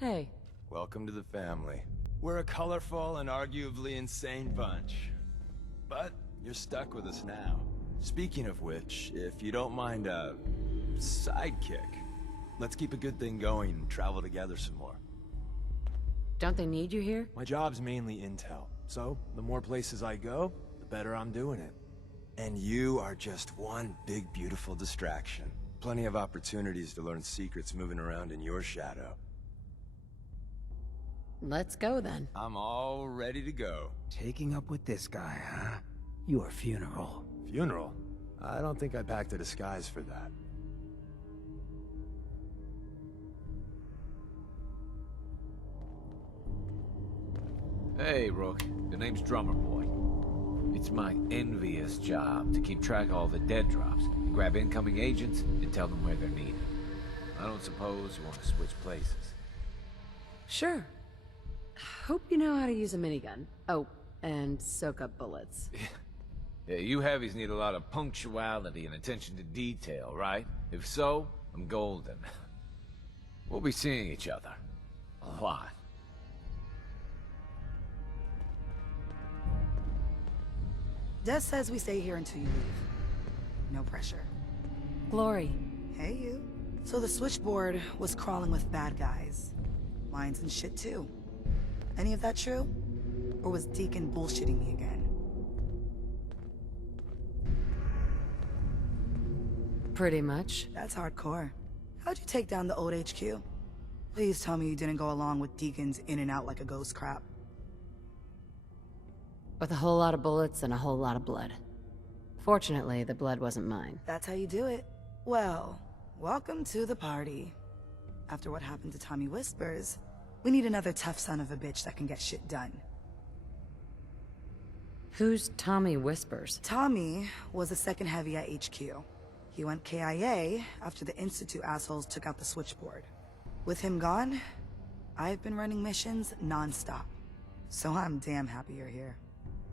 Hey. Welcome to the family. We're a colorful and arguably insane bunch. But you're stuck with us now. Speaking of which, if you don't mind a sidekick, let's keep a good thing going and travel together some more. Don't they need you here? My job's mainly intel, so the more places I go, the better I'm doing it. And you are just one big, beautiful distraction. Plenty of opportunities to learn secrets moving around in your shadow. Let's go then. I'm all ready to go. Taking up with this guy, huh? Your funeral. Funeral? I don't think I packed a disguise for that. Hey, Rook. The name's Drummer Boy. It's my envious job to keep track of all the dead drops, and grab incoming agents and tell them where they're needed. I don't suppose you want to switch places. Sure. Hope you know how to use a minigun. Oh, and soak up bullets. Yeah, you heavies need a lot of punctuality and attention to detail, right? If so, I'm golden. We'll be seeing each other. A lot. Des says we stay here until you leave. No pressure. Glory. Hey, you. So the switchboard was crawling with bad guys. Mines and shit, too. Any of that true? Or was Deacon bullshitting me again? Pretty much. That's hardcore. How'd you take down the old HQ? Please tell me you didn't go along with Deacon's in and out like a ghost crap. With a whole lot of bullets and a whole lot of blood. Fortunately, the blood wasn't mine. That's how you do it. Well, welcome to the party. After what happened to Tommy Whispers, we need another tough son of a bitch that can get shit done. Who's Tommy Whispers? Tommy was the second heavy at HQ. He went KIA after the Institute assholes took out the switchboard. With him gone, I've been running missions non-stop. So I'm damn happy you're here.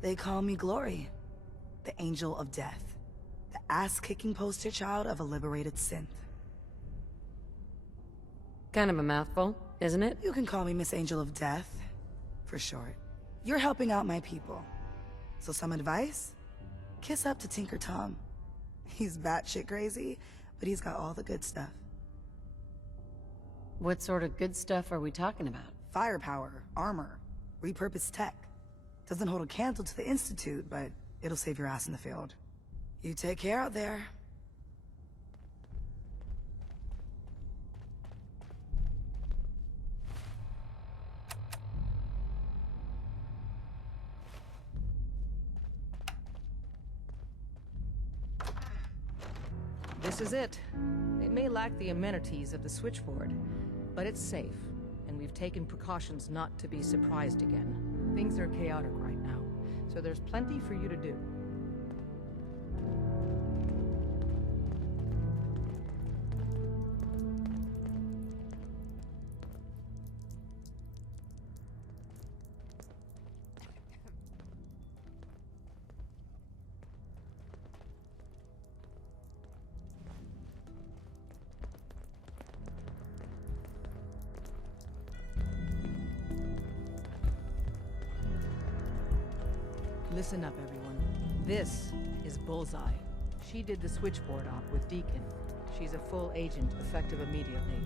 They call me Glory, the Angel of Death, the ass-kicking poster child of a liberated synth. Kind of a mouthful, isn't it? You can call me Miss Angel of Death, for short. You're helping out my people. So some advice? Kiss up to Tinker Tom. He's batshit crazy, but he's got all the good stuff. What sort of good stuff are we talking about? Firepower, armor, repurposed tech. Doesn't hold a candle to the Institute, but it'll save your ass in the field. You take care out there. This is it. It may lack the amenities of the switchboard, but it's safe, and we've taken precautions not to be surprised again. Things are chaotic right now, so there's plenty for you to do. Listen up, everyone. This is Bullseye. She did the switchboard op with Deacon. She's a full agent, effective immediately.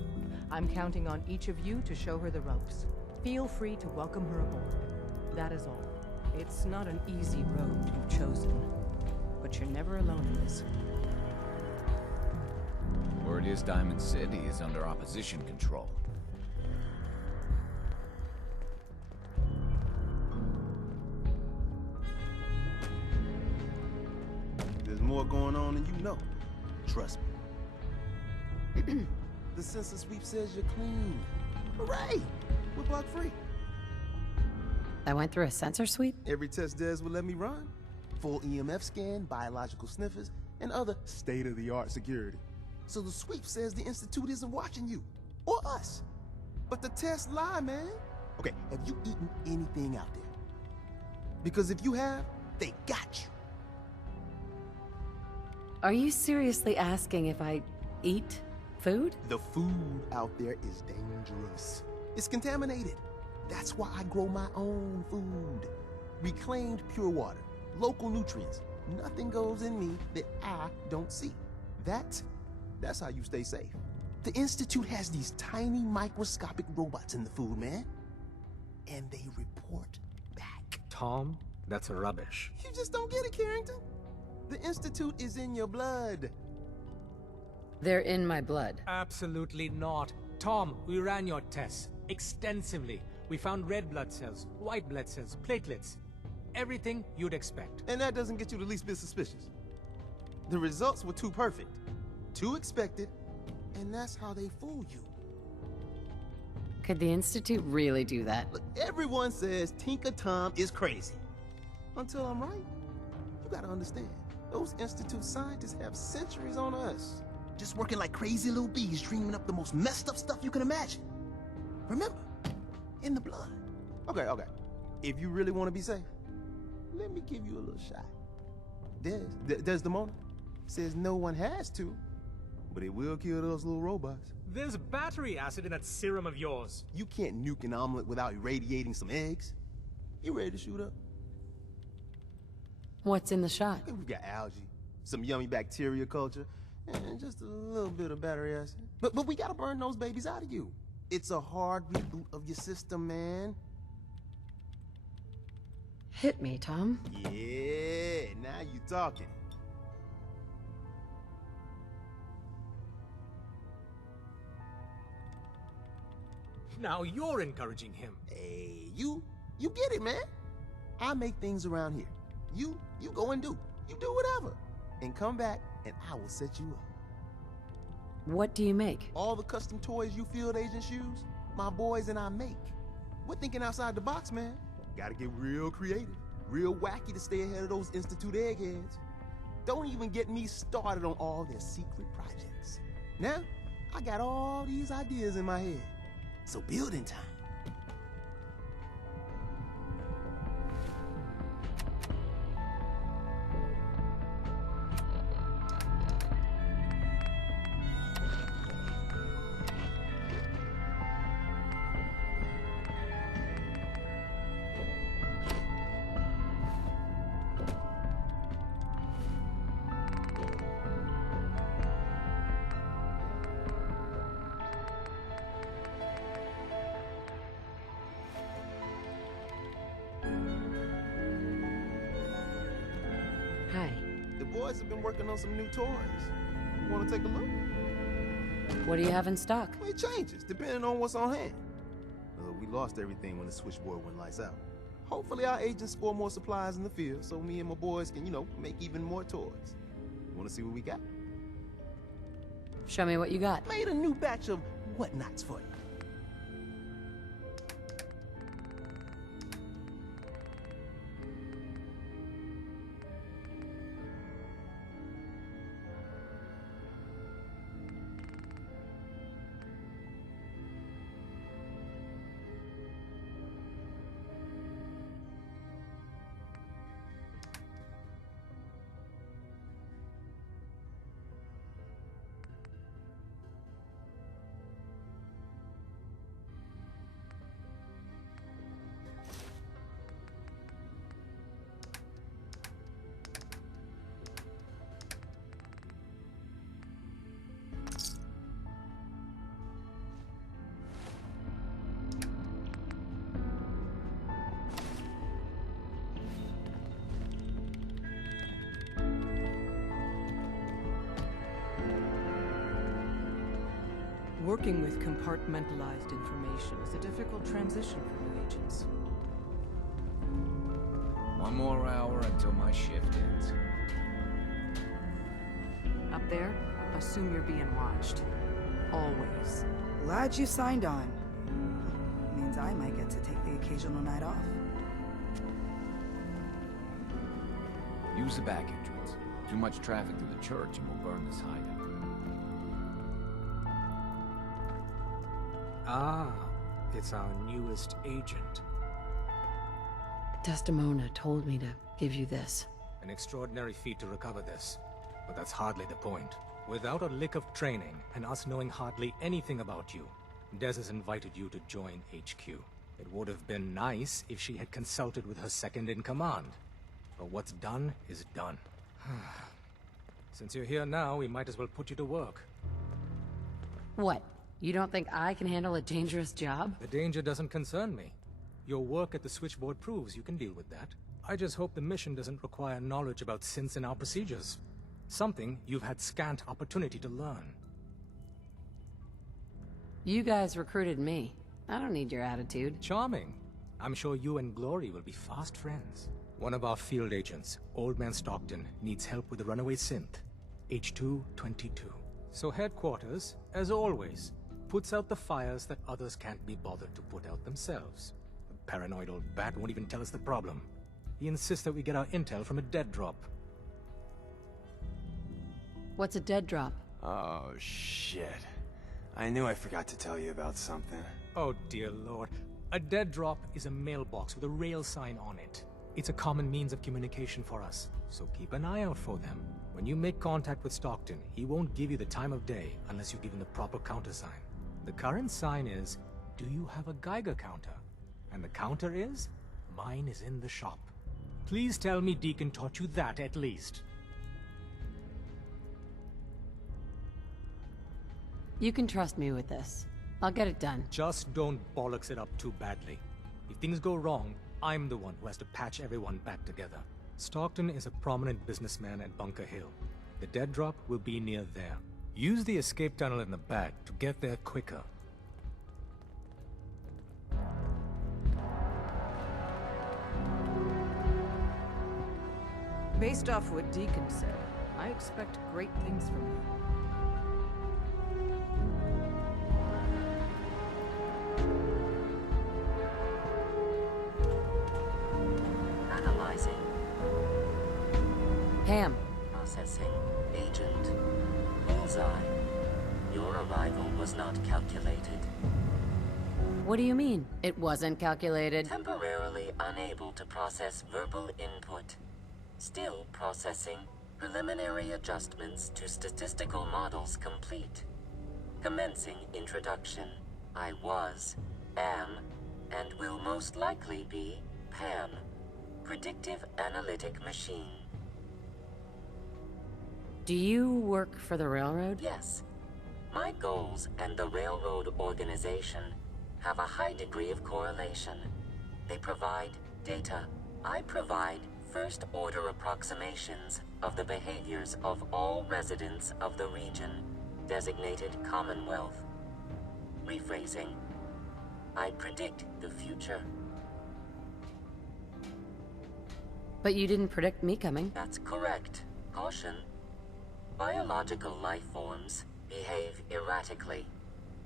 I'm counting on each of you to show her the ropes. Feel free to welcome her aboard. That is all. It's not an easy road you've chosen, but you're never alone in this. Word is Diamond City is under opposition control. There's more going on than you know. Trust me. The sensor sweep says you're clean. Hooray! We're bug free. I went through a sensor sweep? Every test Des will let me run. Full EMF scan, biological sniffers, and other state-of-the-art security. So the sweep says the Institute isn't watching you, or us. But the tests lie, man. Okay, have you eaten anything out there? Because if you have, they got you. Are you seriously asking if I eat food? The food out there is dangerous. It's contaminated. That's why I grow my own food. Reclaimed pure water, local nutrients. Nothing goes in me that I don't see. That's how you stay safe. The Institute has these tiny microscopic robots in the food, man. And they report back. Tom, that's rubbish. You just don't get it, Carrington. The Institute is in your blood. They're in my blood. Absolutely not. Tom, we ran your tests extensively. We found red blood cells, white blood cells, platelets. Everything you'd expect. And that doesn't get you the least bit suspicious. The results were too perfect, too expected, and that's how they fool you. Could the Institute really do that? Look, everyone says Tinker Tom is crazy. Until I'm right. You gotta understand, those Institute scientists have centuries on us. Just working like crazy little bees, dreaming up the most messed up stuff you can imagine. Remember, in the blood. Okay. If you really want to be safe, let me give you a little shot. Desdemona says no one has to, but it will kill those little robots. There's battery acid in that serum of yours. You can't nuke an omelet without irradiating some eggs. You ready to shoot up? What's in the shot? We got algae, some yummy bacteria culture, and just a little bit of battery acid. But we gotta burn those babies out of you. It's a hard reboot of your system, man. Hit me, Tom. Yeah, now you talking. Now you're encouraging him. Hey, you get it, man. I make things around here. You go and do. You do whatever. And come back, and I will set you up. What do you make? All the custom toys you field agents use, my boys and I make. We're thinking outside the box, man. Gotta get real creative, real wacky to stay ahead of those Institute eggheads. Don't even get me started on all their secret projects. Now, I got all these ideas in my head. So building time. Hi. The boys have been working on some new toys. You wanna take a look? What do you have in stock? Well, it changes, depending on what's on hand. We lost everything when the switchboard went lights out. Hopefully our agents score more supplies in the field so me and my boys can, make even more toys. Wanna see what we got? Show me what you got. Made a new batch of whatnots for you. Working with compartmentalized information is a difficult transition for new agents. One more hour until my shift ends. Up there, assume you're being watched. Always. Glad you signed on. Means I might get to take the occasional night off. Use the back entrance. Too much traffic through the church and we'll burn this hideout. Ah, it's our newest agent. Desdemona told me to give you this. An extraordinary feat to recover this. But that's hardly the point. Without a lick of training, and us knowing hardly anything about you, Des has invited you to join HQ. It would have been nice if she had consulted with her second-in-command. But what's done is done. Since you're here now, we might as well put you to work. What? You don't think I can handle a dangerous job? The danger doesn't concern me. Your work at the switchboard proves you can deal with that. I just hope the mission doesn't require knowledge about synths and our procedures. Something you've had scant opportunity to learn. You guys recruited me. I don't need your attitude. Charming. I'm sure you and Glory will be fast friends. One of our field agents, Old Man Stockton, needs help with the runaway synth, H222. So headquarters, as always, puts out the fires that others can't be bothered to put out themselves. The paranoid old bat won't even tell us the problem. He insists that we get our intel from a dead drop. What's a dead drop? Oh, shit. I knew I forgot to tell you about something. Oh dear lord. A dead drop is a mailbox with a rail sign on it. It's a common means of communication for us, so keep an eye out for them. When you make contact with Stockton, he won't give you the time of day unless you give him the proper countersign. The current sign is, do you have a Geiger counter? And the counter is, mine is in the shop. Please tell me Deacon taught you that at least. You can trust me with this. I'll get it done. Just don't bollocks it up too badly. If things go wrong, I'm the one who has to patch everyone back together. Stockton is a prominent businessman at Bunker Hill. The dead drop will be near there. Use the escape tunnel in the back to get there quicker. Based off what Deacon said, I expect great things from you. Analyzing. Pam. Processing. Agent. Bullseye. Your arrival was not calculated. What do you mean? It wasn't calculated? Temporarily unable to process verbal input. Still processing. Preliminary adjustments to statistical models complete. Commencing introduction. I was, am, and will most likely be Pam. Predictive analytic machine. Do you work for the railroad? Yes. My goals and the railroad organization have a high degree of correlation. They provide data. I provide first-order approximations of the behaviors of all residents of the region, designated Commonwealth. Rephrasing. I predict the future. But you didn't predict me coming. That's correct. Caution. Biological life forms behave erratically,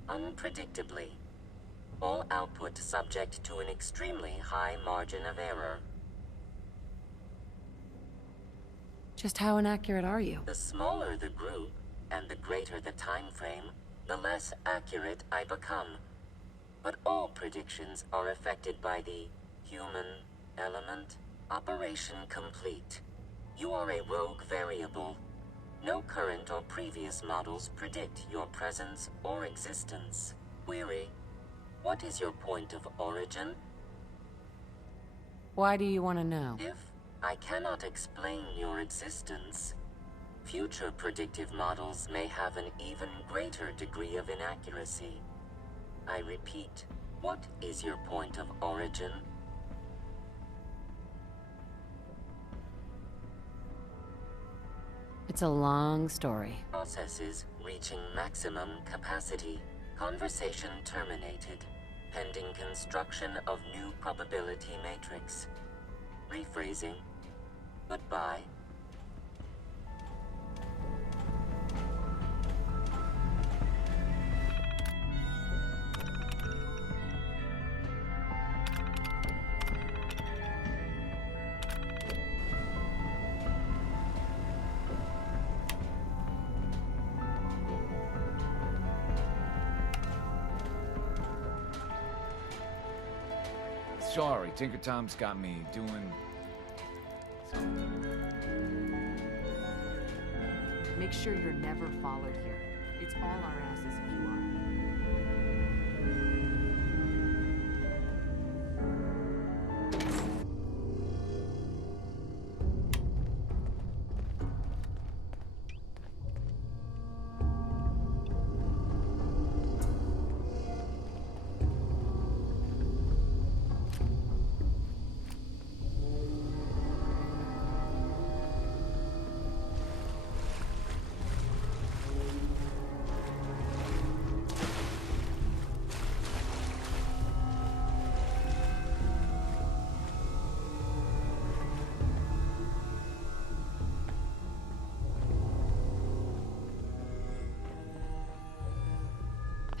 unpredictably. All output subject to an extremely high margin of error. Just how inaccurate are you? The smaller the group, and the greater the time frame, the less accurate I become. But all predictions are affected by the human element. Operation complete. You are a rogue variable. No current or previous models predict your presence or existence. Query. What is your point of origin? Why do you want to know? If I cannot explain your existence, future predictive models may have an even greater degree of inaccuracy. I repeat, what is your point of origin? It's a long story. Processes reaching maximum capacity. Conversation terminated. Pending construction of new probability matrix. Rephrasing. Goodbye. Sorry, Tinker Tom's got me doing something. Make sure you're never followed here. It's all our asses if you are.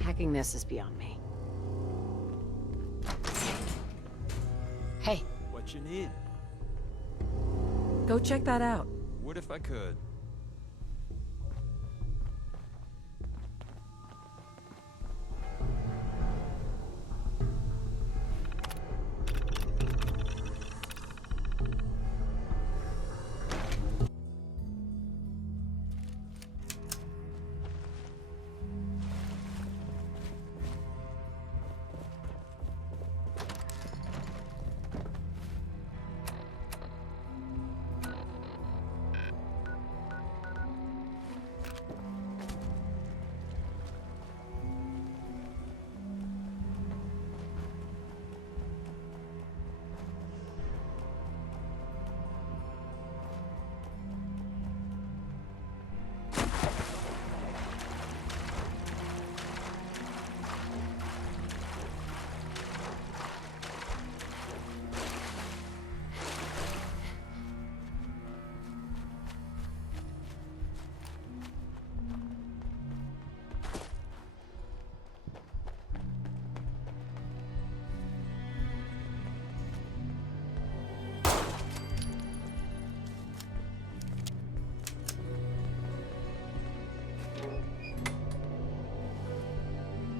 Hacking this is beyond me. Hey, What you need? go check that out. What if I could?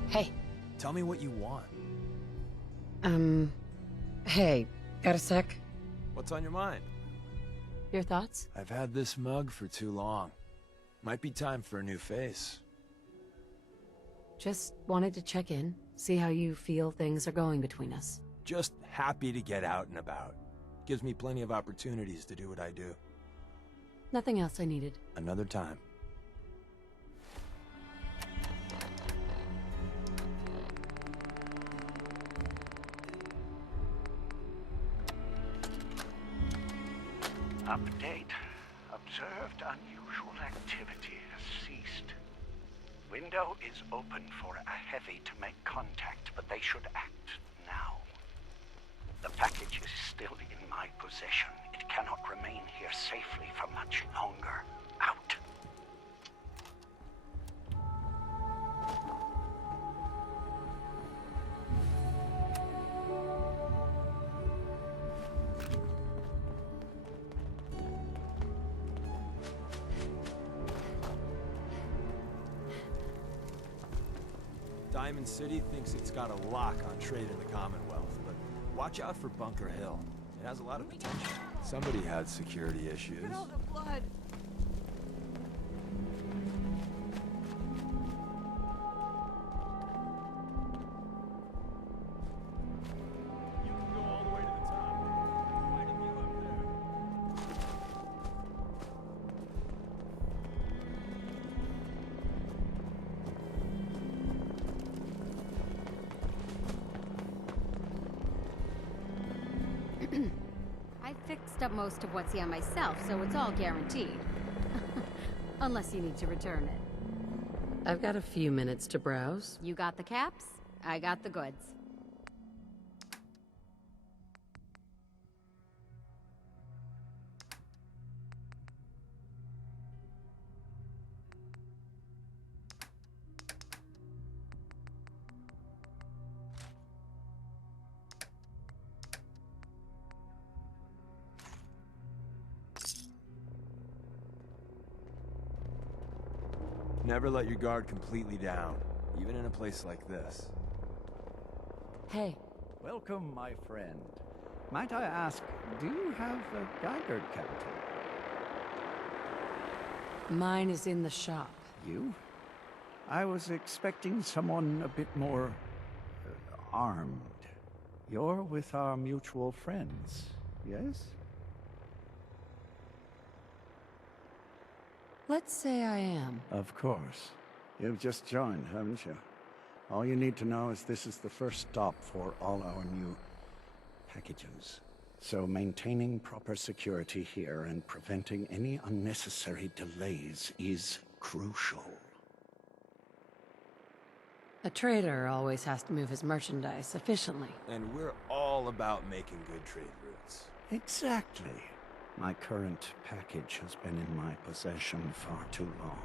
Hey. Tell me what you want. Hey, got a sec? What's on your mind? Your thoughts? I've had this mug for too long. Might be time for a new face. Just wanted to check in, see how you feel things are going between us. Just happy to get out and about. Gives me plenty of opportunities to do what I do. Nothing else I needed. Another time. Update. Observed unusual activity has ceased. Window is open for a heavy to make contact, but they should act now. The package is still in my possession. It cannot remain here safely for much longer. Out. Diamond City thinks it's got a lock on trade in the Commonwealth, but watch out for Bunker Hill. It has a lot of potential. Somebody had security issues. Look at all the blood. You can go all the way to the top. Quite a view up there. I fixed up most of what's here myself, so it's all guaranteed. Unless you need to return it. I've got a few minutes to browse. You got the caps, I got the goods. Never let your guard completely down, even in a place like this. Hey, Welcome, my friend. Might I ask, do you have a Geiger counter? mine is in the shop. You? I was expecting someone a bit more armed. You're with our mutual friends, yes? Let's say I am. Of course. You've just joined, haven't you? All you need to know is this is the first stop for all our new packages. So maintaining proper security here and preventing any unnecessary delays is crucial. A trader always has to move his merchandise efficiently. And we're all about making good trade routes. Exactly. My current package has been in my possession far too long.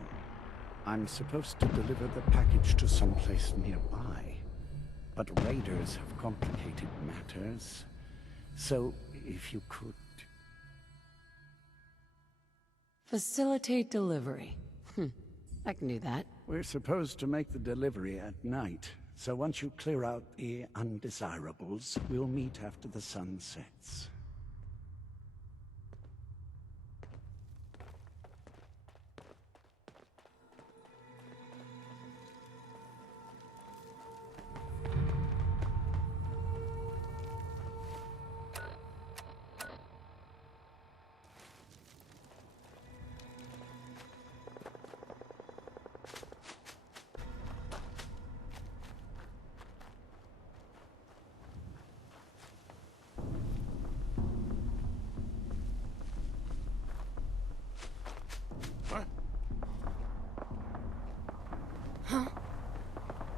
I'm supposed to deliver the package to someplace nearby. But raiders have complicated matters. So, if you could... Facilitate delivery. I can do that. We're supposed to make the delivery at night. So once you clear out the undesirables, we'll meet after the sun sets.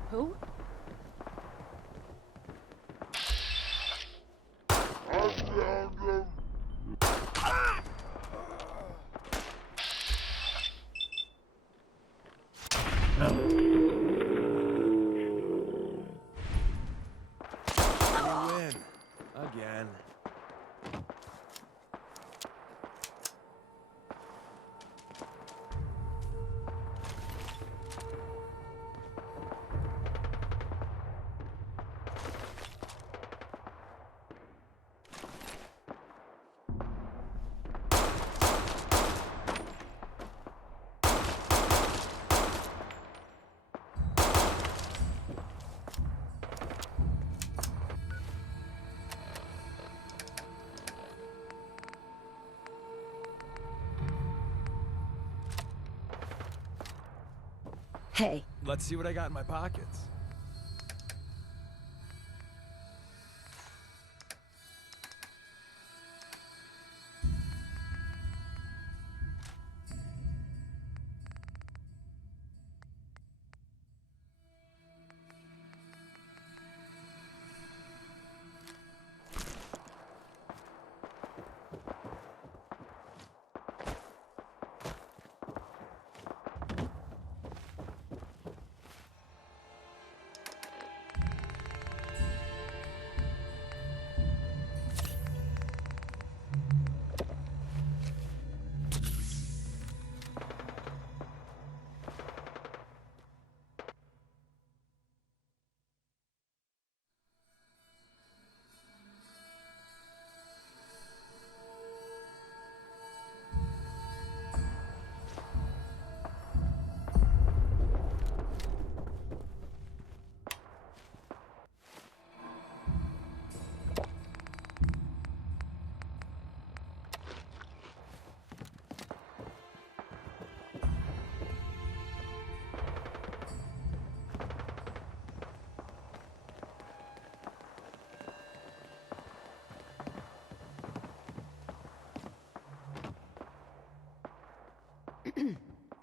Who? We win. Again. Hey. Let's see what I got in my pockets.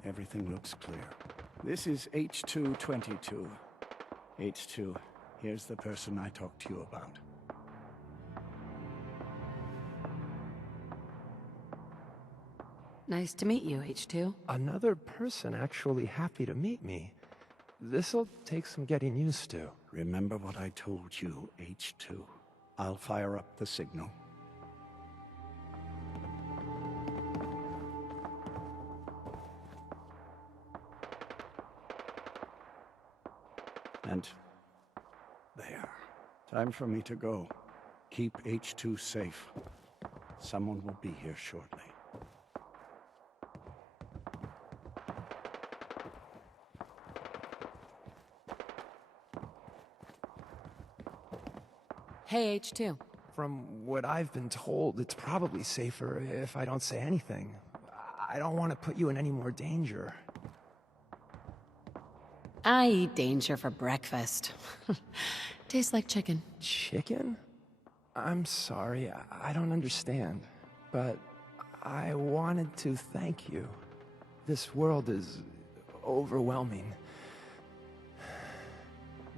Everything looks clear. This is H222. H2, here's the person I talked to you about. Nice to meet you, H2. Another person actually happy to meet me. This'll take some getting used to. Remember what I told you, H2. I'll fire up the signal. And there. Time for me to go. Keep H2 safe. Someone will be here shortly. Hey, H2. From what I've been told, it's probably safer if I don't say anything. I don't want to put you in any more danger. I eat danger for breakfast. Tastes like chicken. Chicken? I'm sorry, I don't understand. But I wanted to thank you. This world is overwhelming.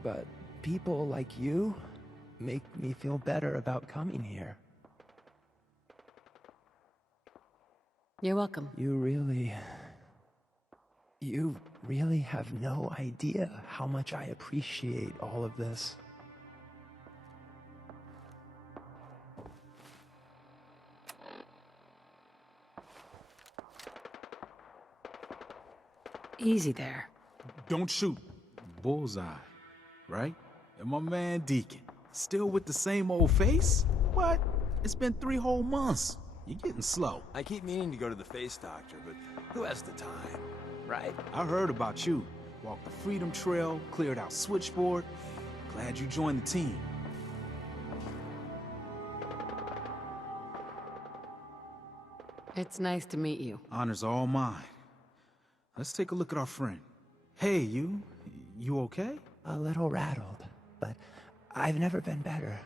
But people like you make me feel better about coming here. You're welcome. You really You really have no idea how much I appreciate all of this. Easy there. Don't shoot. Bullseye, right? And my man Deacon, still with the same old face? What? It's been 3 whole months. You're getting slow. I keep meaning to go to the face doctor, but who has the time, right? I heard about you. Walked the Freedom Trail, cleared out Switchboard. Glad you joined the team. It's nice to meet you. Honor's all mine. Let's take a look at our friend. Hey, you okay? A little rattled, but I've never been better.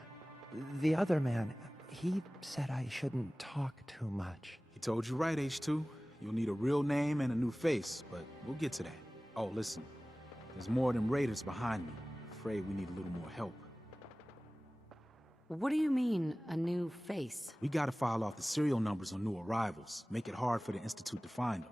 The other man, he said I shouldn't talk too much. He told you right, H2. You'll need a real name and a new face, but we'll get to that. Oh, listen. There's more of them raiders behind me. Afraid we need a little more help. What do you mean, a new face? We gotta file off the serial numbers on new arrivals. Make it hard for the Institute to find them.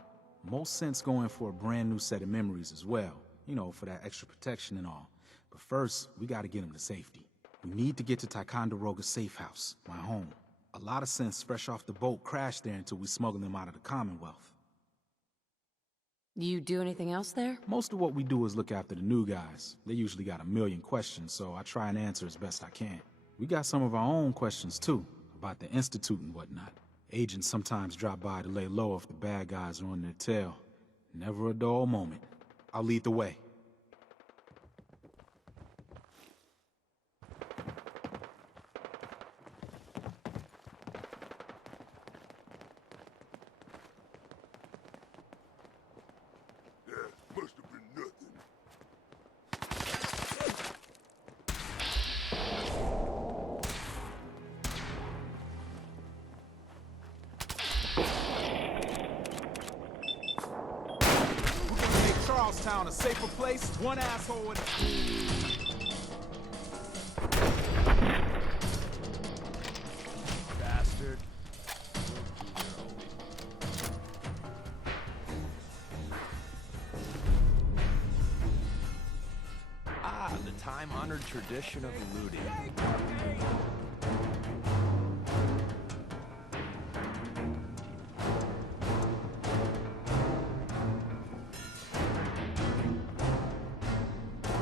Most sense going for a brand new set of memories as well. You know, for that extra protection and all. But first, we gotta get them to safety. We need to get to Ticonderoga's safe house, my home. A lot of sense fresh off the boat crashed there until we smuggled them out of the Commonwealth. You do anything else there? Most of what we do is look after the new guys. They usually got a million questions, so I try and answer as best I can. We got some of our own questions too, about the Institute and whatnot. Agents sometimes drop by to lay low if the bad guys are on their tail. Never a dull moment. I'll lead the way. Must have been nothing. We're gonna make Charlestown a safer place, one asshole at Bastard. Ah, the time-honored tradition of looting.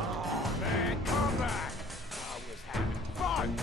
Oh, man, come back! I was having fun!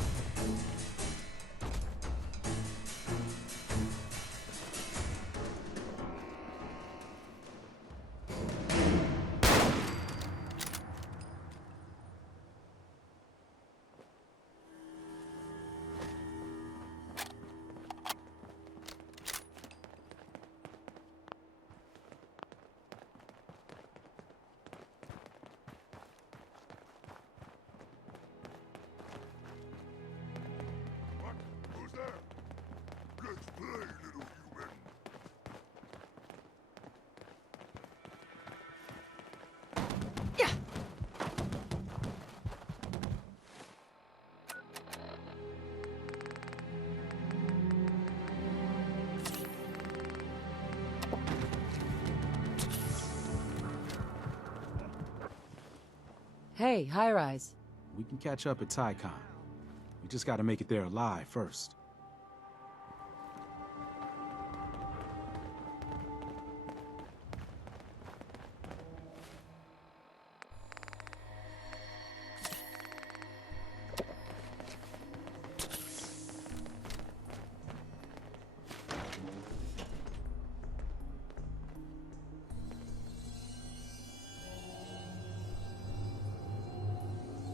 What? Who's there? Let's play, little human. Yeah. Hey, high rise. We can catch up at Tycon. We just gotta make it there alive first.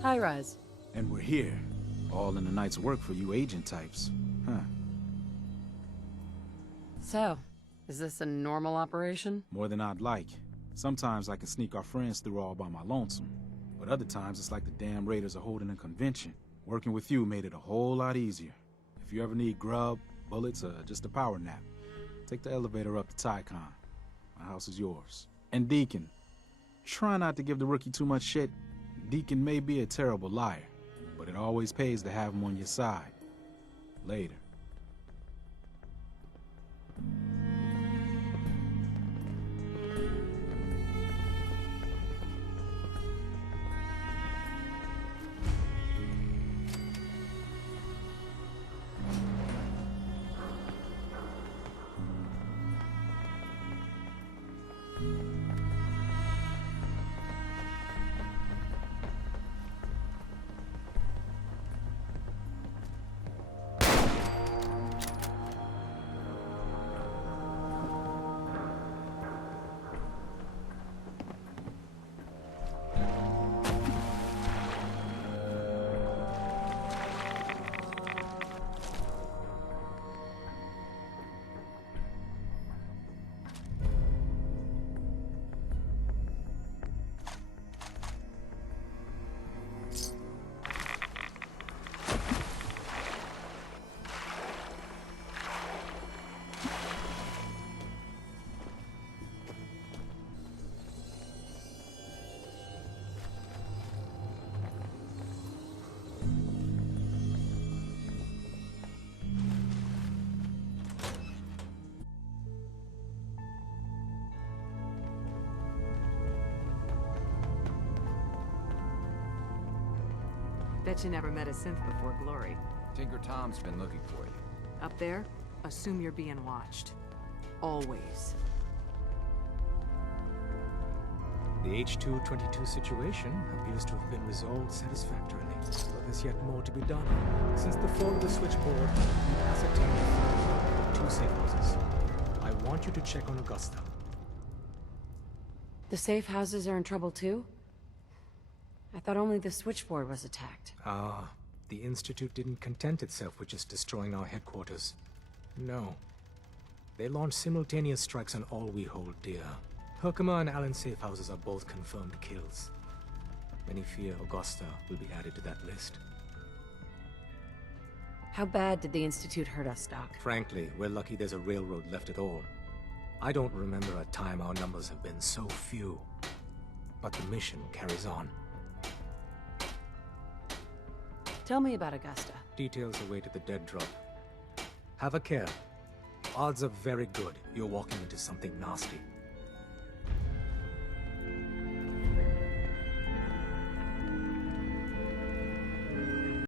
High rise. And we're here. All in the night's work for you agent types. Huh. So, is this a normal operation? More than I'd like. Sometimes I can sneak our friends through all by my lonesome. But other times it's like the damn raiders are holding a convention. Working with you made it a whole lot easier. If you ever need grub, bullets, or just a power nap, take the elevator up to Tycon. My house is yours. And Deacon, try not to give the rookie too much shit. Deacon may be a terrible liar, but it always pays to have him on your side. Later. Bet you never met a synth before Glory. Tinker Tom's been looking for you. Up there, assume you're being watched. Always. The H-222 situation appears to have been resolved satisfactorily, but there's yet more to be done. Since the fall of the switchboard, we've ascertained the 2 safe houses. I want you to check on Augusta. The safe houses are in trouble too? I thought only the switchboard was attacked. Ah, the Institute didn't content itself with just destroying our headquarters. No. They launched simultaneous strikes on all we hold dear. Herkimer and Allen's safe houses are both confirmed kills. Many fear Augusta will be added to that list. How bad did the Institute hurt us, Doc? Frankly, we're lucky there's a railroad left at all. I don't remember a time our numbers have been so few. But the mission carries on. Tell me about Augusta. Details await at the dead drop. Have a care. Odds are very good you're walking into something nasty.